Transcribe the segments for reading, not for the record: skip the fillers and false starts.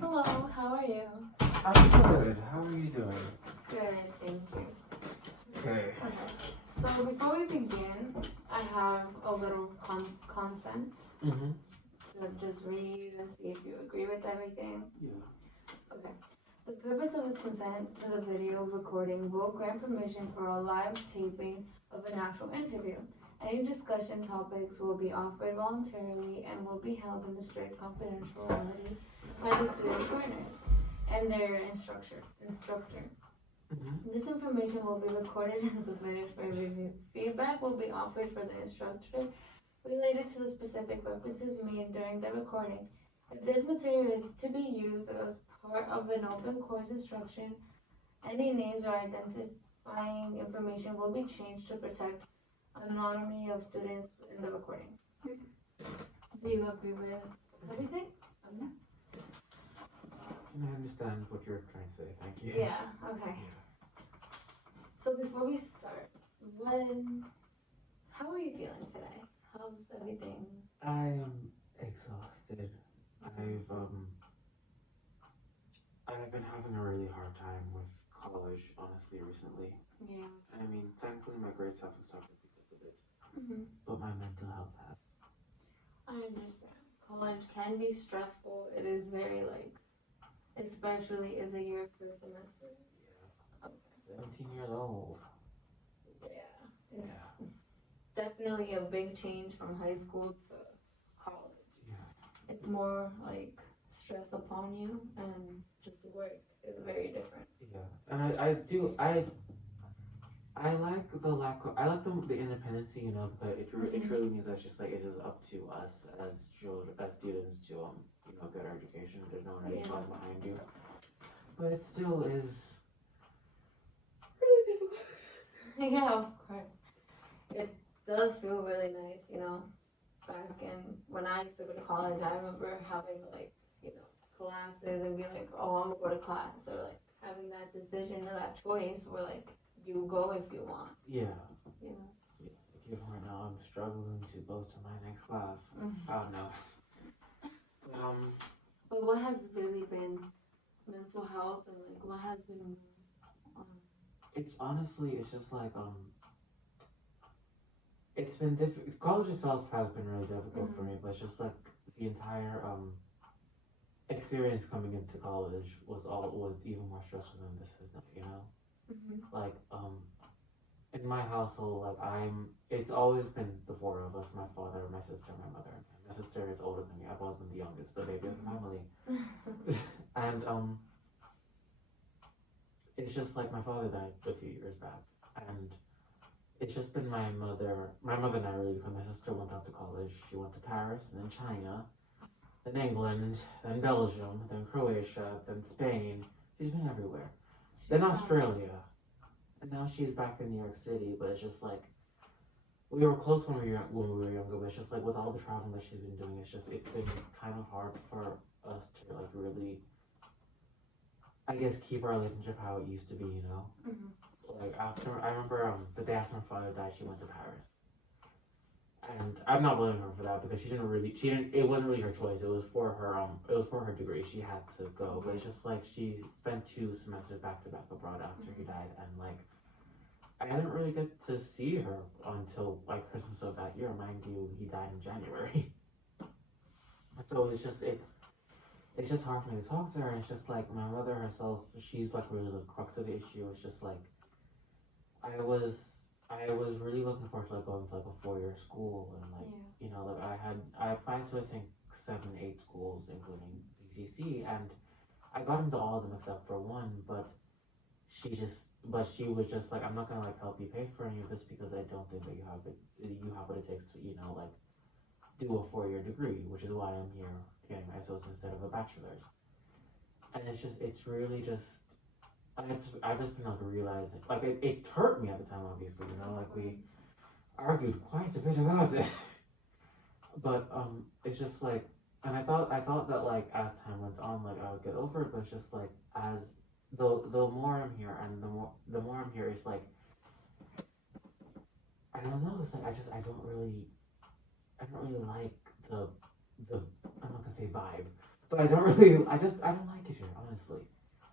Hello, how are you? I'm good. How are you doing? Good, thank you. Okay. Okay, so before we begin, I have a little consent Mm-hmm. to just read and see if you agree with everything. Yeah. Okay. The purpose of this consent to the video recording will grant permission for a live taping of an actual interview. Any discussion topics will be offered voluntarily and will be held in the strict confidentiality by the student partners and their instructor. Mm-hmm. This information will be recorded and submitted for review. Feedback will be offered for the instructor related to the specific references made during the recording. If this material is to be used as part of an open course instruction, any names or identifying information will be changed to protect anonymity of students in the recording. Do you agree with everything? Okay. I understand what you're trying to say. Thank you. Yeah, okay. So before we start, how are you feeling today? How's everything? I am exhausted. I've been having a really hard time with college, honestly, recently. Yeah. I mean, thankfully my grades haven't suffered because of it, but my mental health has. I understand. College can be stressful. It is very especially as a year first semester. Yeah. Okay. 17 years old. Yeah. It's Yeah. definitely a big change from high school to college. Yeah. It's more stress upon you, and just work is very different. Yeah. And I like I like the independency, but it truly means that it's just like it is up to us as children, as students to get our education. There's no one really falling behind you, but it still is really difficult. Yeah, of course. It does feel really nice, back in when I used to go to college. I remember having classes and be like, oh, I'm gonna go to class, or having that decision or that choice where you go if you want. Yeah. You know. Yeah. If you right now, I'm struggling to go to my next class. God knows. But what has really been mental health and what has been? It's honestly, it's just like it's been difficult. College itself has been really difficult for me, but it's just like the entire experience coming into college was even more stressful than this is now. Like in my household, it's always been the four of us: my father, my sister, my mother. My sister is older than me. I've always been the youngest, the baby of the family. And it's just like my father died a few years back, and it's just been my mother and I really, because my sister went off to college. She went to Paris, and then China, then England, then Belgium, then Croatia, then Spain. She's been everywhere. Then Australia, and now she's back in New York City. But it's just like we were close when we were younger, but it's just like with all the traveling that she's been doing, it's been kind of hard for us to really, I guess, keep our relationship how it used to be, Like I remember the day after my father died, she went to Paris. And I'm not blaming her for that because it wasn't really her choice. It was for her degree. She had to go. But it's just like she spent 2 semesters back to back abroad after he died, and I didn't really get to see her until Christmas of that year. Mind you, he died in January. So it's just hard for me to talk to her, and it's just like my mother herself, she's really the crux of the issue. It's just like I was really looking forward to going to a 4-year school, and I applied to I think 7, 8 schools including DCC, and I got into all of them except for one, but she was just like, I'm not gonna help you pay for any of this because I don't think that you have what it takes to do a 4-year degree, which is why I'm here getting my associate's instead of a bachelor's. And it's really just I've just been realizing, it hurt me at the time, obviously, we argued quite a bit about it. But it's just and I thought that as time went on, I would get over it, but it's just as the more I'm here, and the more I'm here, it's I don't know, it's I don't really like the I'm not gonna say vibe, But I don't really, I don't like it here, honestly.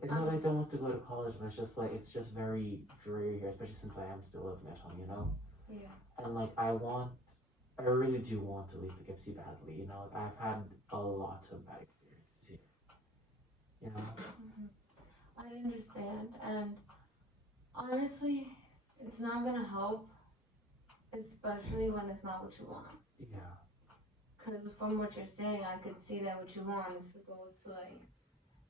It's not that I Um, don't want to go to college, but it's just like, it's just very dreary here, especially since I am still living at home, you know? yeah. And like, I really do want to leave Poughkeepsie badly, you know? Like, I've had a lot of bad experiences here, you know? Hmm. I understand, and honestly, it's not gonna help, especially when it's not what you want. Yeah. Because from what you're saying, I could see that what you want is to go to like,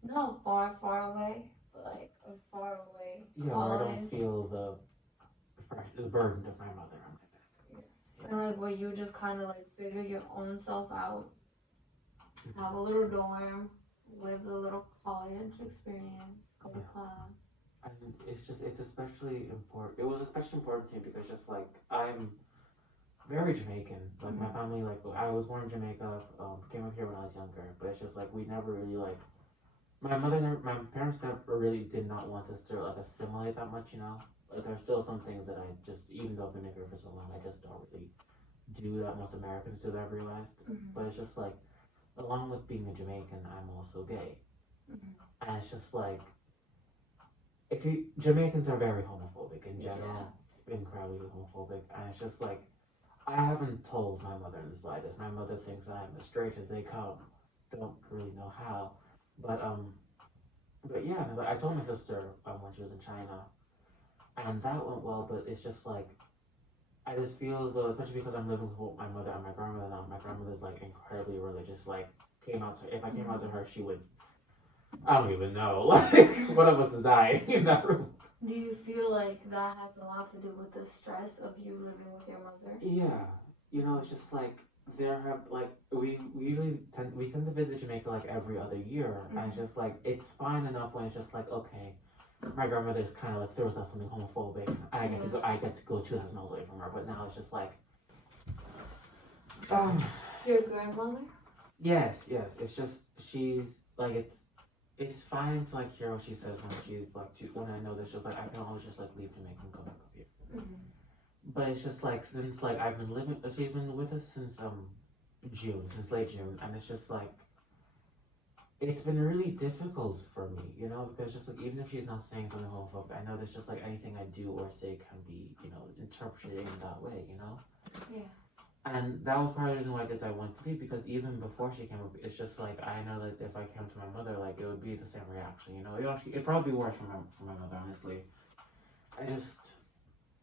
not far, far away, but like a far away Yeah, where I don't college. feel the burden of my mother on my Yes. back. And like where you just kind of like figure your own self out, have a little dorm, live the little college experience, go to Yeah. class. And it's especially important. It was especially important to me because just like I'm very Jamaican. Like my Mhm. family, like I was born in Jamaica, came up here when I was younger, but it's just like we never really like my parents never really did not want us to like assimilate that much, you know. Like there's still some things that I just, even though I've been here for so long, I just don't really do that most Americans do that I've realized. Mhm. But it's just like, along with being a Jamaican, I'm also gay, Mhm. and it's just like, if you Jamaicans are very homophobic in general, incredibly homophobic, and it's just like I haven't told my mother in the slightest. My mother thinks I'm as straight as they come. Don't really know how, but but yeah, 'cause I told my sister when she was in China, and that went well. But it's just like I just feel as though, especially because I'm living with my mother and my grandmother now. My grandmother's like incredibly religious. Like came out to if I came out to her, she would. I don't even know. Like one of us is dying in that room. Do you feel like that has a lot to do with the stress of you living with your mother? Yeah, you know, it's just like there have like we usually tend to visit Jamaica like every other year, and it's just like it's fine enough when it's just like okay, my grandmother is kind of like throws out something homophobic, and I get to go 2,000 miles away from her, but now it's just like, um, Your grandmother? yes, it's just she's like it's fine to like hear what she says when she's like when I know that she's like I can always just like leave Jamaica and go back up here. Mhm. But it's just like since like I've been living, she's been with us since June, since late June, and it's just like it's been really difficult for me, you know, because just like even if she's not saying something homophobic, I know there's just like anything I do or say can be, you know, interpreted in that way, you know. Yeah. And that was part of the reason why I wanted to leave because even before she came up, it's just like I know that if I came to my mother, like it would be the same reaction, you know. It'd probably be worse for my mother, honestly. I just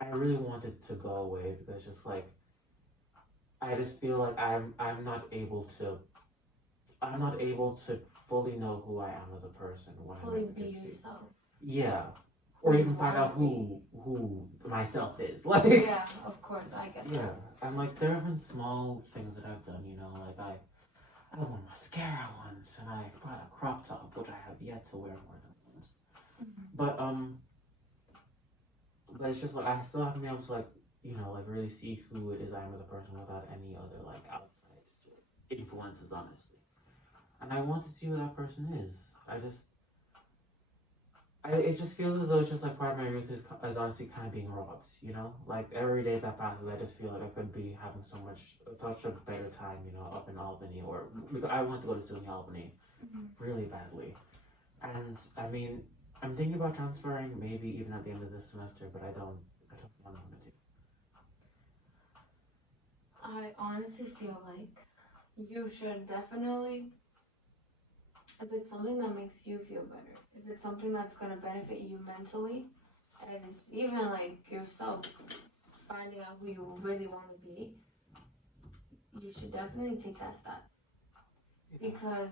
I really wanted to go away because just like I just feel like I'm not able to fully know who I am as a person when I'm Fully at the be gypsy. yourself. Yeah. Who Or you even find wanna out be. who myself is. Like Yeah, of course, I get yeah. that. And like there have been small things that I've done, you know, like I wore mascara once and I bought a crop top which I have yet to wear more than once. Mhm. But but it's just like I still haven't been able to like, you know, like really see who it is I am as a person without any other like outside influences honestly. And I want to see who that person is. It just feels as though it's just like part of my youth is honestly kind of being robbed, you know? Like every day that passes, I just feel like I could be having such a better time, you know, up in Albany or I want to go to SUNY Albany Mhm. really badly. And I mean, I'm thinking about transferring maybe even at the end of this semester, but I don't know what I'm gonna do. I honestly feel like you should definitely, if it's something that makes you feel better, if it's something that's gonna benefit you mentally, and it's even like yourself finding out who you really want to be, you should definitely take that step. Because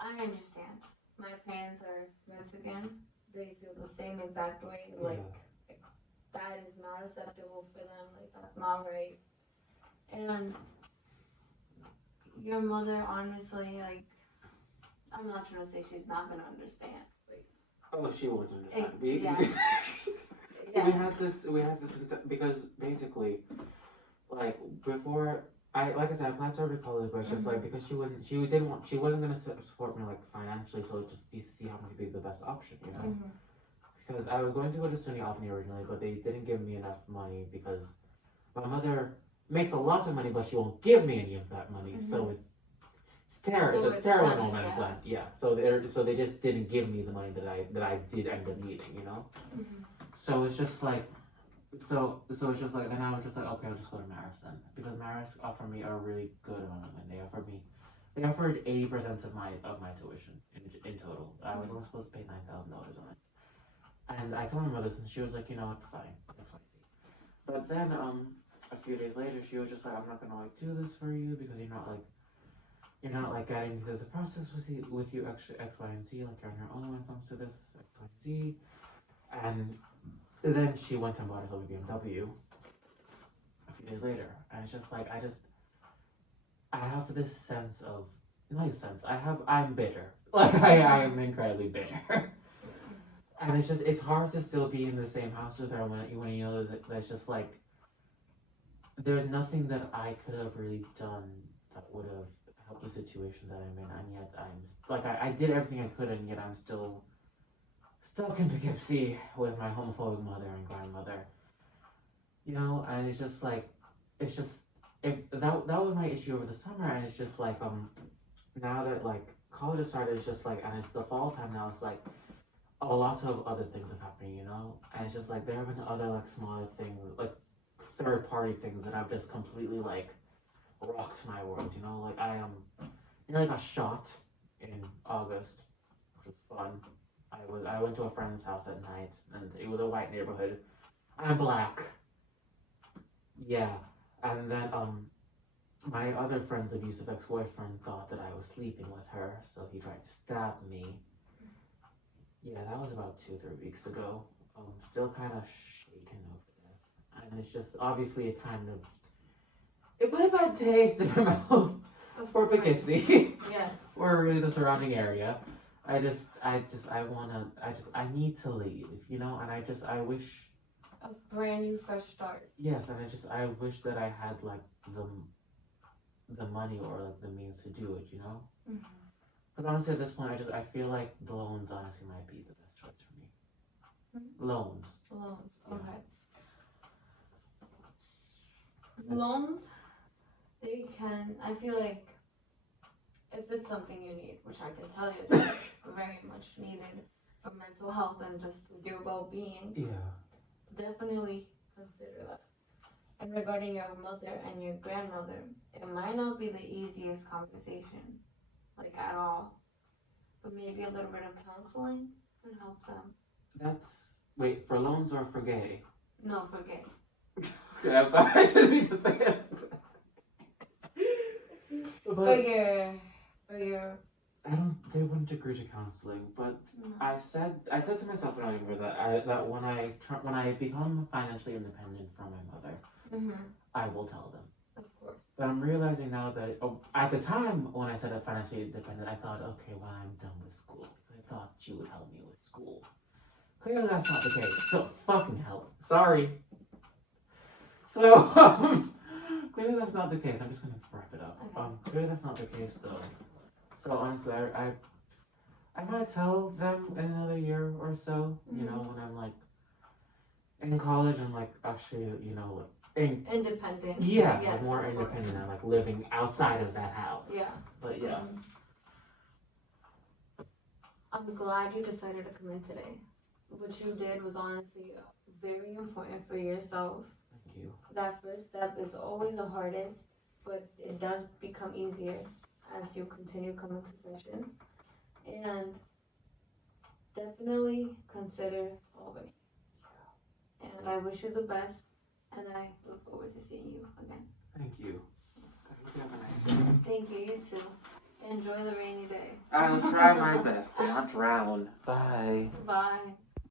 I understand. My parents are Mexican. They feel the same exact way. Like, that is not acceptable for them. Like, that's not right. And your mother, honestly, like, I'm not trying to say she's not gonna understand. Like, Oh, she won't understand. yeah. We had this because basically, like before like I said, I applied to every college, but it's just like because she wasn't gonna support me like financially, so it just DCC happened to be the best option, you know. Because I was going to go to SUNY Albany originally, but they didn't give me enough money because my mother makes a lot of money, but she won't give me any of that money, so it's It's So a it's terrible kind no of, man's yeah. land. Yeah. So they just didn't give me the money that I did end up needing, you know? Mhm. So it's just like, so it's just like, then I was just like, okay, I'll just go to Marist then, because Marist offered me a really good amount of money. They offered 80% of my tuition in total. I was only supposed to pay $9,000 on it, and I told my mother, and she was like, you know what, fine, that's fine. But then a few days later, she was just like, I'm not gonna like do this for you because you're not like getting through the process with you X, Y, and Z, like you're on your own when it comes to this X, Y, and Z. And then she went and bought herself a BMW a few days later. And it's just like, I have this sense of, not a sense, I'm bitter. Like, I am incredibly bitter. And it's hard to still be in the same house with her when you know that it's just like, there's nothing that I could have really done that would have helped the situation that I'm in, and yet I did everything I could, and yet I'm still stuck in Poughkeepsie with my homophobic mother and grandmother, you know. And it's just like, that was my issue over the summer, and it's just like now that like college has started, it's just like, and it's the fall time now, it's like, oh, lots of other things are happening, you know. And it's just like there have been other like smaller things, like third party things that have just completely like rocked my world, you know. Like I got shot in August, which was fun. I went to a friend's house at night, and it was a white neighborhood. I'm black. Yeah. And then my other friend's abusive ex-boyfriend thought that I was sleeping with her, so he tried to stab me. Yeah, that was about 2-3 weeks ago. Still kind of shaken over this, and it's just obviously it put a bad taste in my mouth for Poughkeepsie. Yes. Or really the surrounding area. I need to leave, you know, and I wish. A brand new fresh start. Yes, and I wish that I had like the money or like the means to do it, you know. Because honestly, at this point, I feel like the loans honestly might be the best choice for me. Loans. Loans. Yeah. Okay. Loans, they can. I feel like if it's something you need, which I can tell you is very much needed for mental health and just your well-being, Yeah. definitely consider that. And regarding your mother and your grandmother, it might not be the easiest conversation, like at all, but maybe a little bit of counseling could help them. Wait, for loans or for gay? No, for gay. Okay, I'm sorry, I didn't mean to say it. For your. They wouldn't agree to counseling, but No. I said to myself when I was younger that when I become financially independent from my mother, I will tell them. Of course. But I'm realizing now that at the time when I said I'm financially independent, I thought, okay, when I'm done with school, I thought she would help me with school. Clearly, that's not the case. So fucking hell, sorry. So clearly that's not the case. I'm just gonna wrap it up. Okay. Clearly that's not the case though. So honestly, I might tell them in another year or so. You know, when I'm like in college and like actually, you know, independent. Yeah, yes, like more independent and like living outside of that house. Yeah. But yeah. I'm glad you decided to come in today. What you did was honestly very important for yourself. Thank you. That first step is always the hardest, but it does become easier as you continue coming to sessions. And definitely consider Albany. And I wish you the best, and I look forward to seeing you again. Thank you. I hope you have a nice day. Thank you, you too. Enjoy the rainy day. I'll try my best to not drown. Bye. Bye.